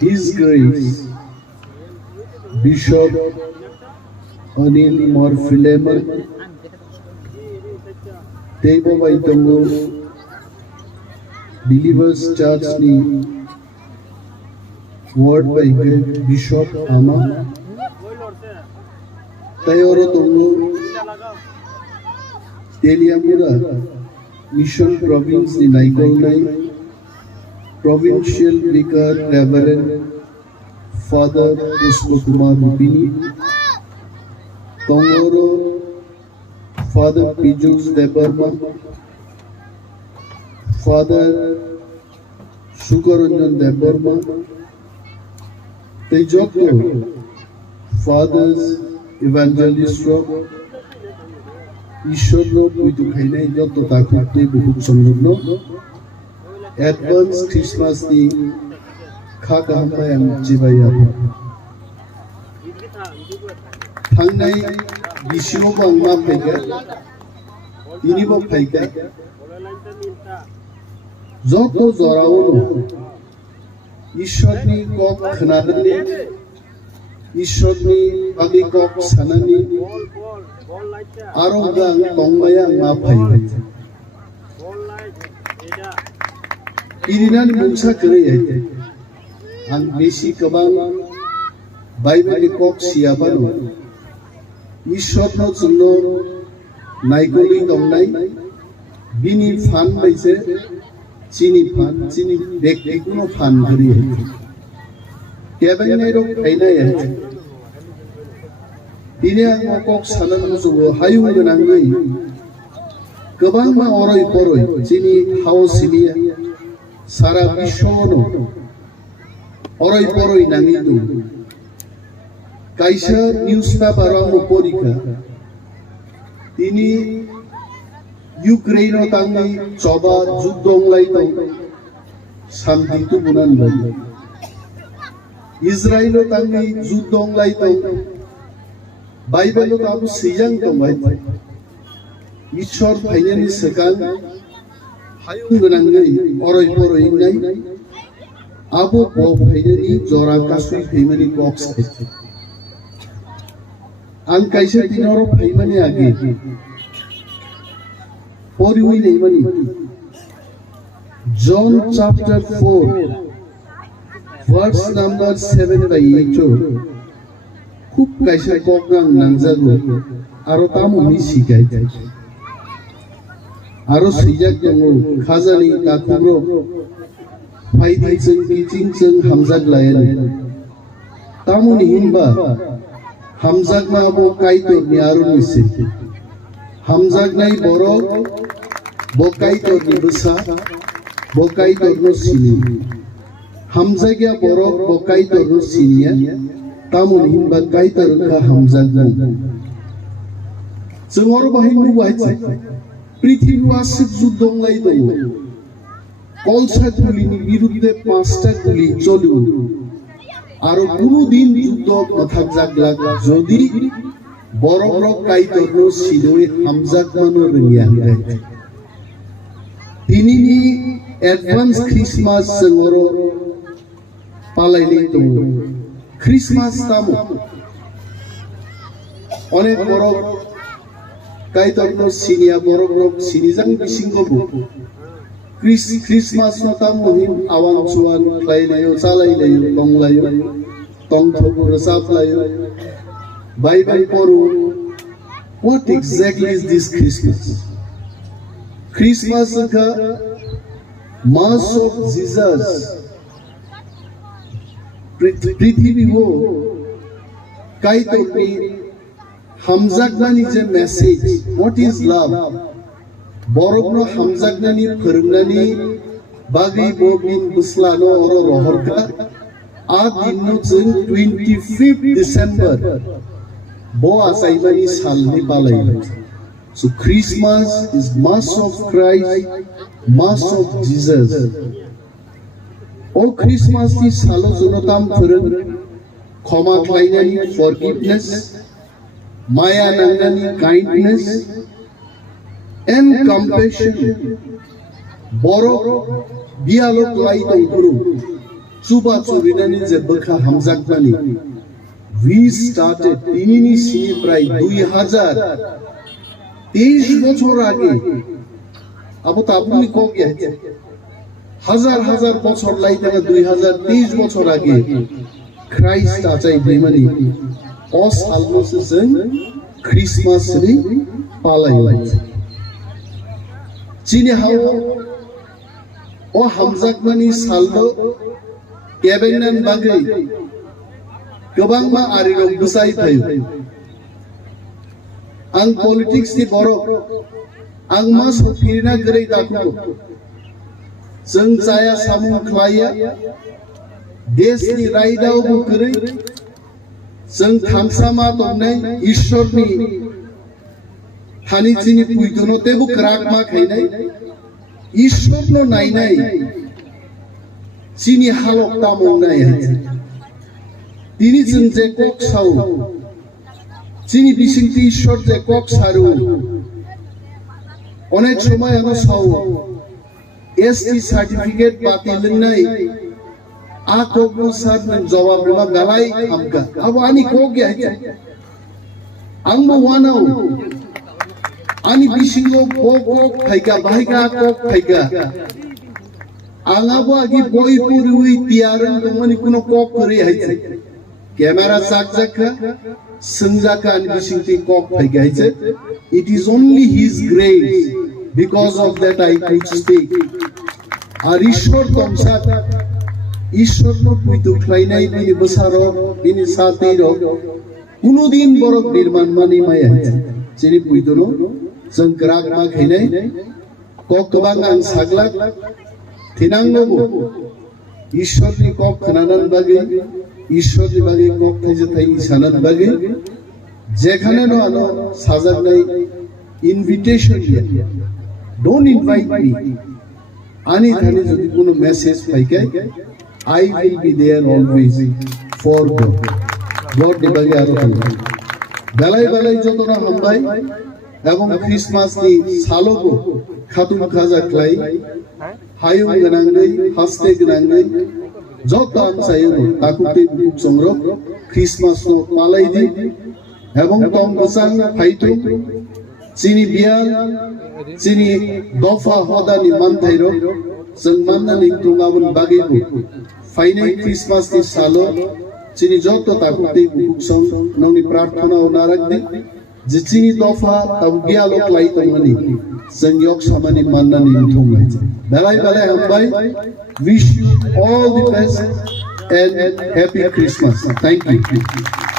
His Grace, Bishop Anil Morfileman, Tebo Baitongo, Believers Church ni Ward by Bishop Ama, Tayoro Tongo, Teliamura, Mission Province ni Naikolnai, Provincial Vicar Reverend Father Pushpakumar Rupini, Tongoro Father Pijus Debarma, Father Shukaranjan Debarma, Tejoko Fathers Evangelist Rock, Ishoro Puitu Khainai Joto Takute Buhut Samlugno, Advance Christmas Day Khakahamba Yang Jibaya Hangnai Bishio Bangma Pega Inibo Pega Joto Zoraono Ishorni Kok Khanadani Ishorni Agi Kok Sanani Arogang Tongmaya Ma Pega Irinan Mungsa Kere Ang Besi Kabang Bible Kok Siabano Ishorno Zunno Naikoli Dongnai Bini Fan Baise Chini Fan Chini Dekno Fan Gari Kebanero Kainai Dinia Kok Sanan Zubo Hayung Nangai Kabang Ma Oroi Poroi Chini House Sinia Sara Bishono Oroi Poroi Nangidu Kaisa newspaper ang Porika Tini Ukraine tangi coba juddong laito Santitu bunan bagi Israel tangi juddong laito Bible tamu sijang tomai Ishor phainani sekal hayung ganangai oroi poroi ngai abo po phainani jora kasui phaimani box ang kaisa tinoro phaimani age poriwi nei mani John chapter 4 verse number 7 by 8 খুব কাইসা কোকরাং নাংজাগো আরো তামুনি শিখাই আরো সিজাক দङ খাজানি তাকুরো ফাইদিজों किचिंजों हामजाग लायानो तामुनि हिनबा हामजागना बो काइतोरनि आरुनिसे हामजागनाय बरक बो काइतोरनि बोसा बो काइतोरनो सिनि हामजागिया बरक बो काइतोरनो सिनिया तामुनि हिनबा काइतोरखा हामजागना जों अर बाहायनो बाहायছে পৃথিবী আসে যুদ্ধং লাই দङ কলসা গুলির বিরুদ্ধে 5টা গুলি চলু আর কোনদিন যুদ্ধ কথা জাগলা যদি বড় বড় কাইতরনো সিলোই হামজাগমানো রঙিয়া গায় তিনি অ্যাডভান্স ক্রিসমাস জংর পালাইলে তো ক্রিসমাস তামো অনেক বড় কাইতরনো সিনিয়া বড় বড় সিনিজাং বিসিংগবো Christmas na tamuhin awang suan klay layo salay layo tong layo tong thobo rasap layo Bible poru what exactly is this Christmas? Christmas ka mass of Jesus পৃথিবী ho kai to be hamzagnani je message what is love बरगनो हामजागनानि फोरोंनानि बागै बबिन बुस्लानो अर रहरका आ दिननो जों 25 December बो आसाइबानि सालनि बालाय so Christmas is mass of Christ mass of Jesus o Christmas नि सालो जनताम फोरों क्षमा खालायनानि forgiveness Maya नांनानि kindness and compassion borok bialok lai tongkuru Chuba Churinani Zebaka Hamzakmani. We started Tinini Sini Prai 2023 বছর আগে আবু তাবুনি কো গেছে হাজার হাজার বছর লাইতে 2023 বছর আগে খ্রাইস্ট আচাই বেমানি অস আলমোসেন ক্রিসমাস রি পালাই লাইছে চিনি হাও ও হামজাকমানি সালদো কেবেনান বাগै गोबां मा आरिरक बुसाय थायो आं पलिटिक्स नि बरक आं मा सफिरना गरै दाखो जों जाया सामुं ख्लाया देशनि रायदाव बुगरै जों थामसामा दंनाय ईश्वरनि हानिचिनि पुइदनो तेबु क्राक मा खायनाय ईश्वरनो नायनाय चिनि हालक तामनाय তিনি যে কক সাউ চিনি বিশিংতি ঈশ্বর যে কক সারু অনেক সময় আমরা সাউ এসটি সার্টিফিকেট বাতিল নাই আ কক সার জবাব দেওয়া গালাই আমকা আব আনি কক গে আংবো ওয়ানাও আনি বিশিংগো cock cock Faika বাহিকা cock Faika আঙাবো আগি বইপুরি we তিয়ারন দমনি কোনো কক করে হাইছে Camera sakjaka, sungjaka and bishingti kok phaigaise. It is only His grace. Because of that I could speak. Ar Ishwar tomsak, Ishwar no puitu khlainai bini basaro, bini satiro. Kuno din borok nirman mani maya. Chini puitu no, jeng krak ma khainai, kok tobang ang saglak, thinangno bo. Ishwar ni kok khananan bagai. ঈশ্বরনি বাগে cock থাইছে থাই সানাত বাগে যেখানে no আনো সাজাক নাই invitation দিয়া don't invite me আনি থানি যদি কোনো মেসেজ পাইকাই I will be there always for god god দে বাগে আরো বেলাই বেলাই যতনা হামবাই এবং ক্রিসমাস নি সালোগো খাতুন খাজা ক্লাই হায়ু গনাঙ্গই হাসতে গনাঙ্গই যত আমসাইও তাকুতে বুক সংগ্রহ ক্রিসমাস নো পালাই দি এবং তম বসাং ফাইতু চিনি বিয়াল চিনি দফা হদানি মানথাইরো जों माननानि तुंगाबन बागैबो फाइनाय क्रिसमास नि सालो चिनि जत ताकुते बुक सं नंनि प्रार्थना ओ नारागदि जे चिनि दफा ताब बियालक लाई तंगनि जों yok samani माननानि थुंगाय बेलाय बेलाय हामबाय wish you all the best and happy Christmas. Thank you.